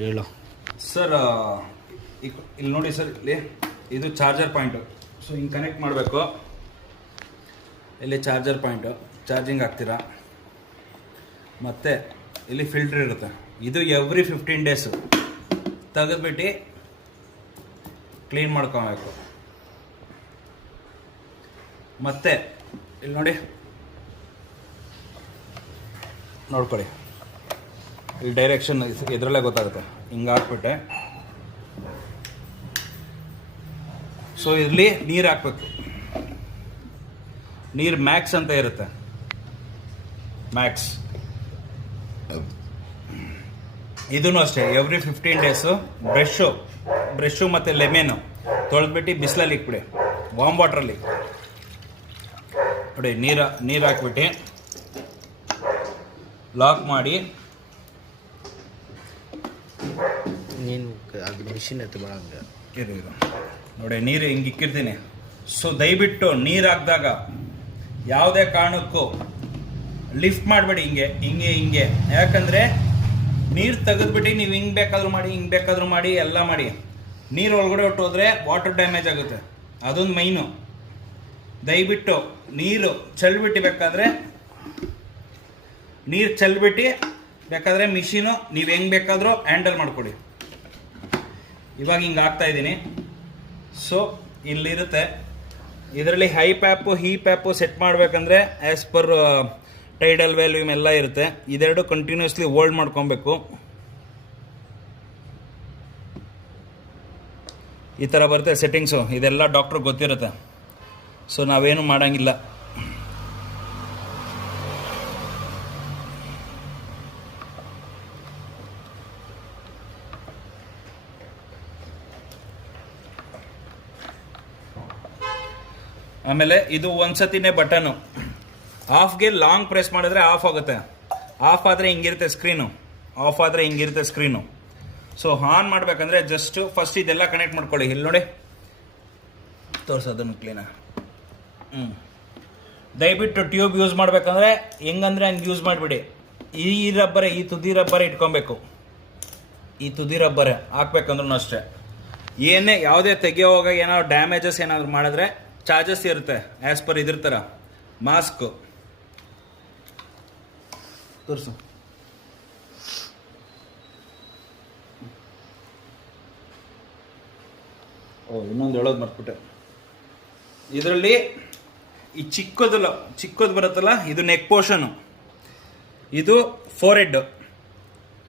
ಹೇಳು ಸರ್. ಇಲ್ಲಿ ನೋಡಿ ಸರ್, ಇಲ್ಲಿ ಇದು ಚಾರ್ಜರ್ ಪಾಯಿಂಟು. ಸೊ ಹಿಂಗೆ ಕನೆಕ್ಟ್ ಮಾಡಬೇಕು. ಇಲ್ಲಿ ಚಾರ್ಜರ್ ಪಾಯಿಂಟು, ಚಾರ್ಜಿಂಗ್ ಹಾಕ್ತೀರಾ. ಮತ್ತು ಇಲ್ಲಿ ಫಿಲ್ಟ್ರ್ ಇರುತ್ತೆ. ಇದು ಎವ್ರಿ 15 ಡೇಸು ತೆಗೆದ್ಬಿಟ್ಟು ಕ್ಲೀನ್ ಮಾಡ್ಕೊಬೇಕು. ಮತ್ತು ಇಲ್ಲಿ ನೋಡಿ, ನೋಡ್ಕೊಳ್ಳಿ, ಇಲ್ಲಿ ಡೈರೆಕ್ಷನ್ ಇದರಲ್ಲೇ ಗೊತ್ತಾಗುತ್ತೆ. ಹಿಂಗೆ ಹಾಕ್ಬಿಟ್ಟೆ. ಸೊ ಇಲ್ಲಿ ನೀರು ಹಾಕ್ಬೇಕು. ನೀರು ಮ್ಯಾಕ್ಸ್ ಅಂತ ಇರುತ್ತೆ, ಮ್ಯಾಕ್ಸ್. ಇದೂ ಅಷ್ಟೇ, ಎವ್ರಿ 15 ಡೇಸು ಬ್ರಷು ಮತ್ತು ಲೆಮೆನು ತೊಳೆದ್ಬಿಟ್ಟು ಬಿಸಿಲಲ್ಲಿ ಇಕ್ಬಿಡಿ, ವಾಮ್ ವಾಟ್ರಲ್ಲಿ ನೋಡಿ. ನೀರು ಹಾಕ್ಬಿಟ್ಟು ಲಾಕ್ ಮಾಡಿ. ನೀನು ಅದು ಮಿಷಿನ್ ಎತ್ತು ಬರೋಂಗೆ ಇದು ನೋಡಿ, ನೀರು ಹಿಂಗೆ ಇಕ್ಕಿರ್ತೀನಿ. ಸೊ ದಯವಿಟ್ಟು ನೀರು ಹಾಕಿದಾಗ ಯಾವುದೇ ಕಾರಣಕ್ಕೂ ಲಿಫ್ಟ್ ಮಾಡಬೇಡಿ, ಹಿಂಗೆ. ಯಾಕಂದರೆ ನೀರು ತೆಗೆದ್ಬಿಟ್ಟು ನೀವು ಹಿಂಗೆ ಬೇಕಾದರೂ ಮಾಡಿ ಎಲ್ಲ ಮಾಡಿ. ನೀರು ಒಳಗಡೆ ಹೊಟ್ಟೋದ್ರೆ ವಾಟರ್ ಡ್ಯಾಮೇಜ್ ಆಗುತ್ತೆ. ಅದೊಂದು ಮೈನು. ದಯವಿಟ್ಟು ನೀರು ಚೆಲ್ಬಿಟ್ಟು ಬೇಕಾದರೆ ಮಿಷಿನು ನೀವು ಹೆಂಗೆ ಬೇಕಾದರೂ ಹ್ಯಾಂಡಲ್ ಮಾಡ್ಕೊಡಿ. ಇವಾಗ ಹಿಂಗೆ ಹಾಕ್ತಾಯಿದ್ದೀನಿ. ಸೊ ಇಲ್ಲಿರುತ್ತೆ. ಇದರಲ್ಲಿ ಹೈ ಪ್ಯಾಪು ಸೆಟ್ ಮಾಡಬೇಕಂದ್ರೆ ಆ್ಯಸ್ ಪರ್ ಟೈಡಲ್ ವ್ಯಾಲ್ಯೂಮ್ ಎಲ್ಲ ಇರುತ್ತೆ. ಇದೆರಡು ಕಂಟಿನ್ಯೂಸ್ಲಿ ಹೋಲ್ಡ್ ಮಾಡ್ಕೊಬೇಕು. ಈ ಥರ ಬರುತ್ತೆ ಸೆಟ್ಟಿಂಗ್ಸು. ಇದೆಲ್ಲ ಡಾಕ್ಟ್ರಿಗೆ ಗೊತ್ತಿರುತ್ತೆ. ಸೊ ನಾವೇನು ಮಾಡೋಂಗಿಲ್ಲ. ಆಮೇಲೆ ಇದು ಒಂದ್ಸತಿನೇ ಬಟನು. ಆಫ್ಗೆ ಲಾಂಗ್ ಪ್ರೆಸ್ ಮಾಡಿದ್ರೆ ಆಫ್ ಆಗುತ್ತೆ. ಆಫ್ ಆದರೆ ಹಿಂಗಿರುತ್ತೆ ಸ್ಕ್ರೀನು, ಆಫ್ ಆದರೆ ಹಿಂಗಿರುತ್ತೆ ಸ್ಕ್ರೀನು. ಸೊ ಆನ್ ಮಾಡಬೇಕಂದ್ರೆ ಜಸ್ಟ್ ಫಸ್ಟ್ ಇದೆಲ್ಲ ಕನೆಕ್ಟ್ ಮಾಡ್ಕೊಳ್ಳಿ. ಇಲ್ಲಿ ನೋಡಿ, ತೋರಿಸೋದನ್ನು ಕ್ಲೀನ. ದಯವಿಟ್ಟು ಟ್ಯೂಬ್ ಯೂಸ್ ಮಾಡಬೇಕಂದ್ರೆ ಹೆಂಗಂದ್ರೆ ಹಂಗೆ ಯೂಸ್ ಮಾಡಿಬಿಡಿ. ಈ ತುದಿ ರಬ್ಬರೇ ಇಟ್ಕೊಬೇಕು. ಈ ತುದಿ ರಬ್ಬರೇ ಹಾಕ್ಬೇಕಂದ್ರೂ ಅಷ್ಟೇ. ಯಾವುದೇ ತೆಗಿಯೋವಾಗ ಏನಾದ್ರು ಡ್ಯಾಮೇಜಸ್ ಏನಾದ್ರು ಮಾಡಿದ್ರೆ ಚಾರ್ಜಸ್ ಇರುತ್ತೆ ಆ್ಯಸ್ ಪರ್ ಇದ್ರ ಥರ. ಮಾಸ್ಕು ತೋರಿಸು. ಇನ್ನೊಂದು ಹೇಳೋದು ಮರ್ತ್ಬಿಟ್ಟೆ. ಇದರಲ್ಲಿ ಈ ಚಿಕ್ಕದು ಬರುತ್ತಲ್ಲ, ಇದು ನೆಕ್ ಪೋರ್ಷನು, ಇದು ಫೋರ್ ಹೆಡ್.